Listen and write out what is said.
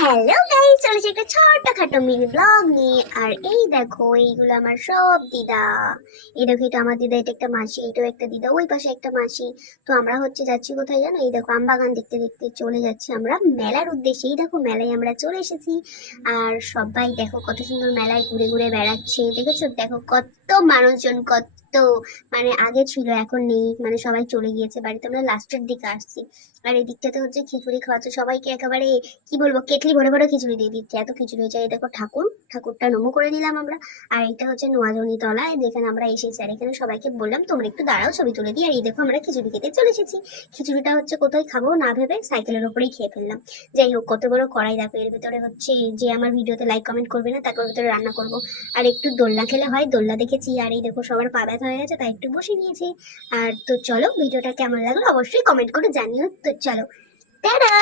Hello guys, চলেছে একটা ছোট্টখাটো mini blog নিয়ে। আর এই দেখো, এইগুলো আমার সব দিদা। এই দেখো, এটা আমার দিদা, এটা একটা মাসি, এটাও একটা দিদা, ওই পাশে একটা মাসি। তো আমরা হচ্ছে যাচ্ছি কোথায় জানো? এই দেখো, আমবাগান দেখতে দেখতে চলে যাচ্ছি আমরা মেলার উদ্দেশ্যে। এই দেখো, মেলায় আমরা চলে এসেছি। আর সবাই দেখো কত সুন্দর মেলায় ঘুরে ঘুরে বেড়াচ্ছে, দেখেছো? দেখো কত মানুষজন, কত মানে আগে ছিল এখন নেই, মানে সবাই চলে গিয়েছে বাড়িতে। আমরা লাস্টের দিকে আসছি। আর এই দিকটাতে হচ্ছে খিচুড়ি খাওয়াচ্ছে সবাইকে, একেবারে কি বলবো, কেটলি ভরে ভরে খিচুড়ি দিয়ে দিচ্ছে, এত খিচুড়ি হয়েছে। এই দেখো ঠাকুর, ঠাকুরটা নমো করে নিলাম আমরা। আর এটা হচ্ছে নোয়াজনি তলায়, যেখানে আমরা এসেছি। আর এখানে সবাইকে বললাম তোমরা একটু দাঁড়াও, ছবি তুলে দিই। আর এই দেখো, আমরা খিচুড়ি খেতে চলে এসেছি। খিচুড়িটা হচ্ছে কোথায় খাবো না ভেবে সাইকেলের ওপরেই খেয়ে ফেললাম। যাই হোক, কত বড় কড়াই দেখো, এর ভিতরে হচ্ছে যে আমার ভিডিওতে লাইক কমেন্ট করবে না তাকে ওর ভিতরে রান্না করব। আর একটু দোলনা খেলে হয়, দোলনা দেখেছি। আর এই দেখো, সবার পা ব্যথা হয়ে গেছে তাই একটু বসে নিয়েছি। আর তো চলো, ভিডিওটা কেমন লাগলো অবশ্যই কমেন্ট করে জানিও। তো চলো, টাটা।